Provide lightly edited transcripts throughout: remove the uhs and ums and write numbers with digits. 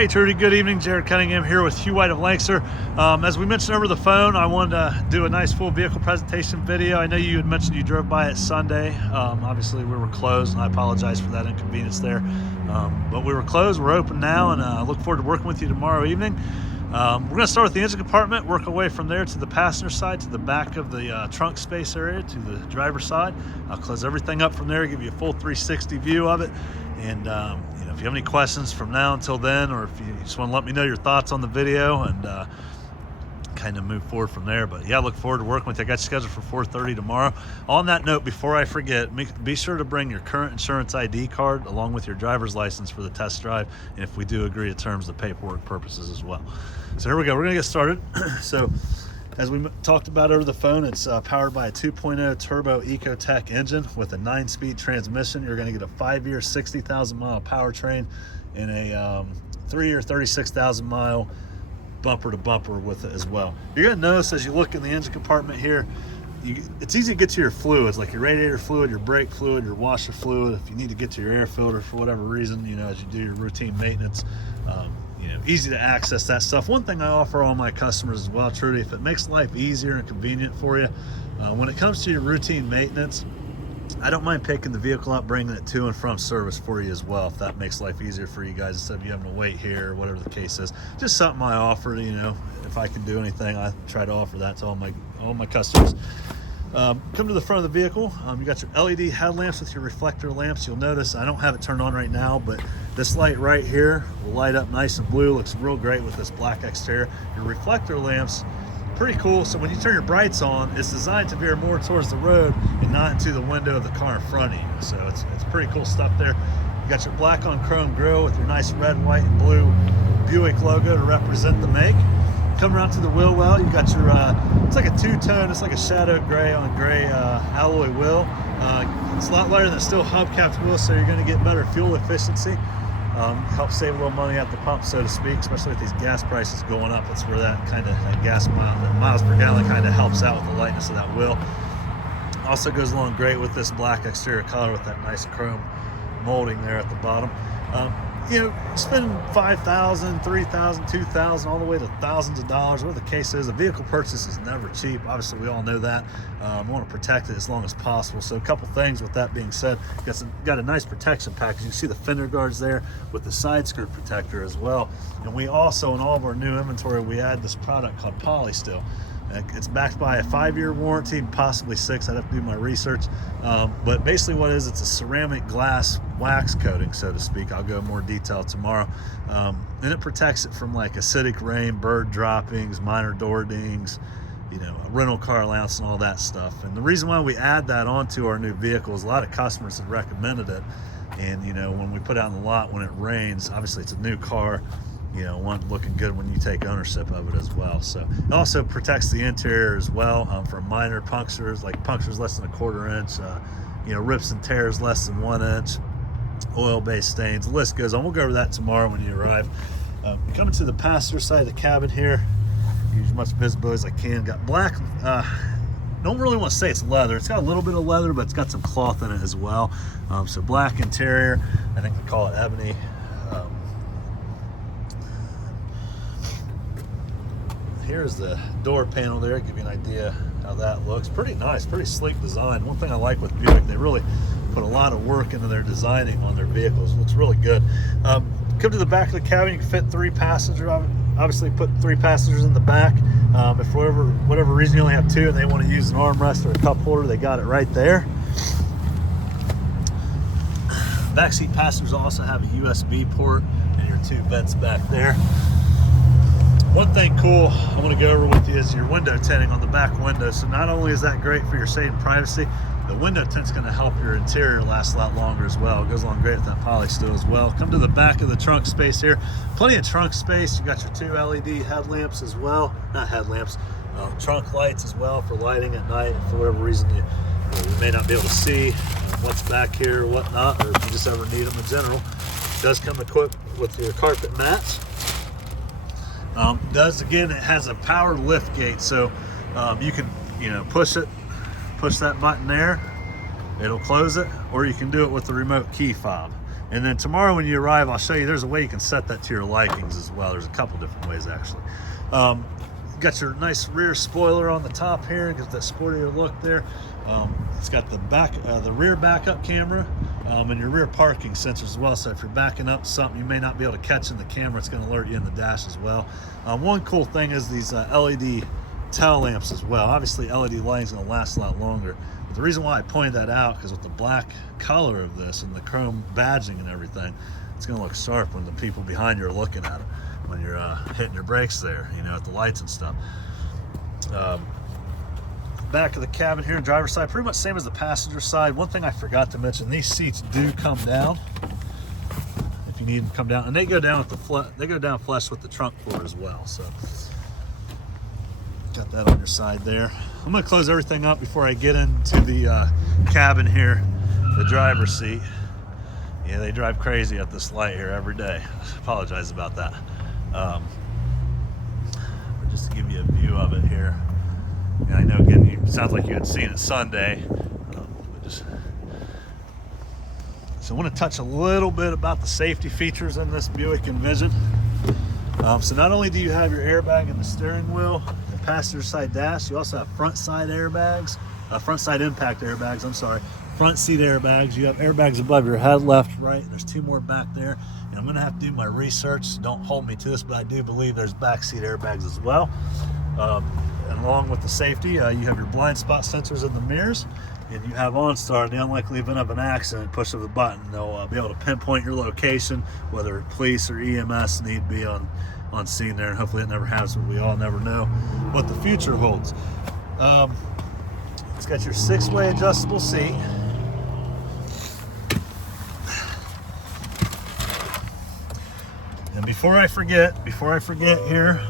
Hey Trudy, good evening. Jared Cunningham here with Hugh White of Lancaster. As we mentioned over the phone, I wanted to do a nice full vehicle presentation video. I know you had mentioned you drove by it Sunday. Obviously we were closed, and I apologize for that inconvenience there. But we were closed, we're open now, and I look forward to working with you tomorrow evening. We're going to start with the engine compartment, work our way from there to the passenger side, to the back of the trunk space area, to the driver's side. I'll close everything up from there, give you a full 360 view of it. And if you have any questions from now until then, or if you just want to let me know your thoughts on the video and kind of move forward from there. But yeah, I look forward to working with you. I got you scheduled for 4:30 tomorrow. On that note, before I forget, be sure to bring your current insurance ID card along with your driver's license for the test drive, and if we do agree to terms, the paperwork purposes as well. So here we go. We're going to get started. So as we talked about over the phone, it's powered by a 2.0 turbo Ecotec engine with a 9-speed transmission. You're going to get a 5-year, 60,000-mile powertrain and a 3-year, 36,000-mile bumper-to-bumper with it as well. You're going to notice as you look in the engine compartment here, it's easy to get to your fluids, like your radiator fluid, your brake fluid, your washer fluid. If you need to get to your air filter for whatever reason, as you do your routine maintenance, easy to access that stuff. One thing I offer all my customers as well, Trudy, if it makes life easier and convenient for you, when it comes to your routine maintenance, I don't mind picking the vehicle up, bringing it to and from service for you as well, if that makes life easier for you guys instead of you having to wait here or whatever the case is. Just something I offer. If I can do anything, I try to offer that to all my customers. Come to the front of the vehicle. You got your LED headlamps with your reflector lamps. You'll notice I don't have it turned on right now, but this light right here will light up nice and blue. Looks real great with this black exterior. Your reflector lamps, pretty cool. So when you turn your brights on, it's designed to veer more towards the road and not into the window of the car in front of you. So it's pretty cool stuff there. You got your black on chrome grille with your nice red, white, and blue Buick logo to represent the make. Come around to the wheel well, you got your, it's like a two-tone, it's like a shadow gray on gray alloy wheel. It's a lot lighter than steel hubcapped wheel, so you're going to get better fuel efficiency. Help save a little money at the pump, so to speak, especially with these gas prices going up. That's where that kind of miles per gallon kind of helps out with the lightness of that wheel. Also goes along great with this black exterior color with that nice chrome molding there at the bottom. Spending $5,000, $3,000, $2,000, all the way to thousands of dollars, whatever the case is. A vehicle purchase is never cheap. Obviously, we all know that. I want to protect it as long as possible. So a couple things with that being said, got a nice protection package. You see the fender guards there with the side skirt protector as well. And we also, in all of our new inventory, we add this product called Polysteel. It's backed by a 5-year warranty, possibly 6. I'd have to do my research. But basically what it is, it's a ceramic glass wax coating, so to speak. I'll go in more detail tomorrow. And it protects it from like acidic rain, bird droppings, minor door dings, rental car allowance and all that stuff. And the reason why we add that onto our new vehicles, a lot of customers have recommended it. And, when we put out in the lot, when it rains, obviously it's a new car, one looking good when you take ownership of it as well. So it also protects the interior as well from minor punctures, like punctures less than 1/4 inch, rips and tears less than 1 inch, oil-based stains. The list goes on. We'll go over that tomorrow when you arrive. Coming to the passenger side of the cabin here, use as much visibility as I can. Got black. Don't really want to say it's leather. It's got a little bit of leather, but it's got some cloth in it as well. So black interior. I think they call it ebony. Here's the door panel there, give you an idea how that looks. Pretty nice, pretty sleek design. One thing I like with Buick, they really put a lot of work into their designing on their vehicles. It looks really good. Come to the back of the cabin, you can fit 3 passengers. Obviously put 3 passengers in the back. If for whatever reason you only have 2 and they want to use an armrest or a cup holder, they got it right there. Backseat passengers also have a USB port and your 2 vents back there. One thing cool I want to go over with you is your window tinting on the back window. So not only is that great for your safety and privacy, the window tint's going to help your interior last a lot longer as well. It goes along great with that Polysteel as well. Come to the back of the trunk space here. Plenty of trunk space. You got your 2 LED headlamps as well. Not headlamps, trunk lights as well for lighting at night. For whatever reason you may not be able to see what's back here or whatnot, or if you just ever need them in general. It does come equipped with your carpet mats. It has a power lift gate, so you can push that button there, it'll close it, or you can do it with the remote key fob. And then tomorrow when you arrive, I'll show you there's a way you can set that to your likings as well. There's a couple different ways actually. Got your nice rear spoiler on the top here, gives that sportier look there. It's got the rear backup camera and your rear parking sensors as well. So if you're backing up something you may not be able to catch in the camera, it's going to alert you in the dash as well. One cool thing is these LED tail lamps as well. Obviously LED lighting is going to last a lot longer. But the reason why I pointed that out, because with the black color of this and the chrome badging and everything, it's going to look sharp when the people behind you are looking at it, when you're hitting your brakes there, you know, at the lights and stuff. Back of the cabin here, driver's side, pretty much same as the passenger side. One thing I forgot to mention, these seats do come down if you need them to come down, and they go down with they go down flush with the trunk floor as well. So got that on your side there. I'm going to close everything up before I get into the cabin here, the driver's seat. Yeah, they drive crazy at this light here every day. Apologize about that. But just to give you a view of it here. And I know, again, it sounds like you had seen it Sunday. So I want to touch a little bit about the safety features in this Buick Envision. So not only do you have your airbag in the steering wheel, the passenger side dash, you also have front side airbags, front side impact airbags, I'm sorry, front seat airbags. You have airbags above your head, left, right. There's 2 more back there. And I'm going to have to do my research. So don't hold me to this, but I do believe there's back seat airbags as well. And along with the safety, you have your blind spot sensors in the mirrors, and you have OnStar. In the unlikely event of an accident, push of a button, they'll be able to pinpoint your location, whether police or EMS need be on scene there. And hopefully it never happens, but we all never know what the future holds. It's got your 6-way adjustable seat. And before I forget here,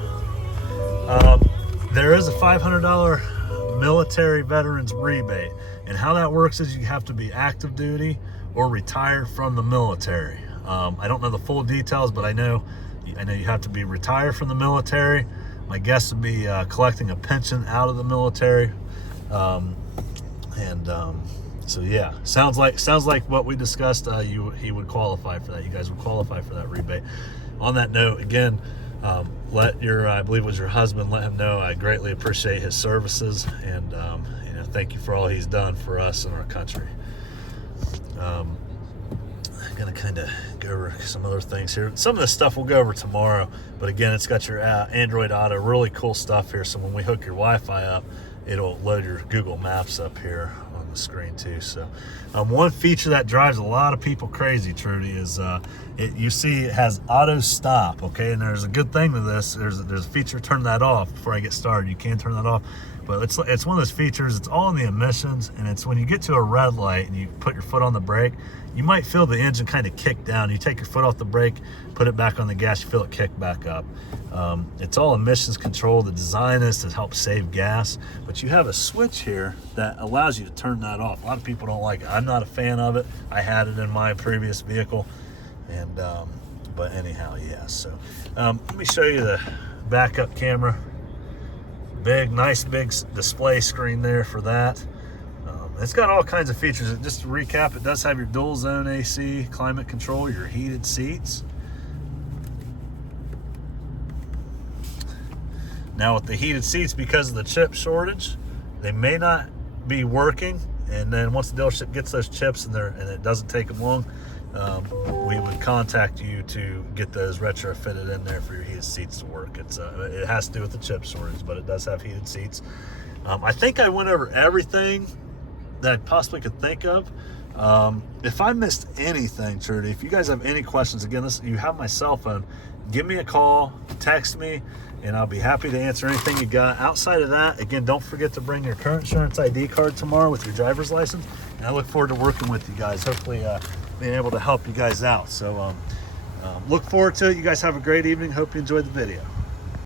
there is a $500 military veterans rebate, and how that works is you have to be active duty or retired from the military. I don't know the full details, but I know you have to be retired from the military. My guess would be collecting a pension out of the military, so yeah, sounds like what we discussed. He would qualify for that. You guys would qualify for that rebate. On that note, again, let your, I believe it was your husband, let him know I greatly appreciate his services, and you know, thank you for all he's done for us and our country. I'm gonna kind of go over some other things here. Some of this stuff we'll go over tomorrow, but again, it's got your Android Auto, really cool stuff here. So when we hook your Wi-Fi up, it'll load your Google Maps up here on the screen too. So one feature that drives a lot of people crazy, Trudy, is you see it has auto stop. Okay, and there's a good thing to this. There's a feature, turn that off before I get started. You can turn that off, but it's one of those features. It's all in the emissions, and it's when you get to a red light and you put your foot on the brake, you might feel the engine kind of kick down. You take your foot off the brake, put it back on the gas, you feel it kick back up. It's all emissions control. The design is to help save gas, but you have a switch here that allows you to turn that off. A lot of people don't like it. I'm not a fan of it. I had it in my previous vehicle, and but anyhow, yeah. So let me show you the backup camera. Nice big display screen there for that. It's got all kinds of features. Just to recap, it does have your dual zone AC, climate control, your heated seats. Now with the heated seats, because of the chip shortage, they may not be working. And then once the dealership gets those chips and it doesn't take them long, we would contact you to get those retrofitted in there for your heated seats to work. It has to do with the chip shortage, but it does have heated seats. I think I went over everything that I possibly could think of. If I missed anything, Trudy, if you guys have any questions, again, you have my cell phone. Give me a call, text me, and I'll be happy to answer anything you got. Outside of that, again, don't forget to bring your current insurance ID card tomorrow with your driver's license. And I look forward to working with you guys, hopefully being able to help you guys out. So look forward to it. You guys have a great evening. Hope you enjoyed the video.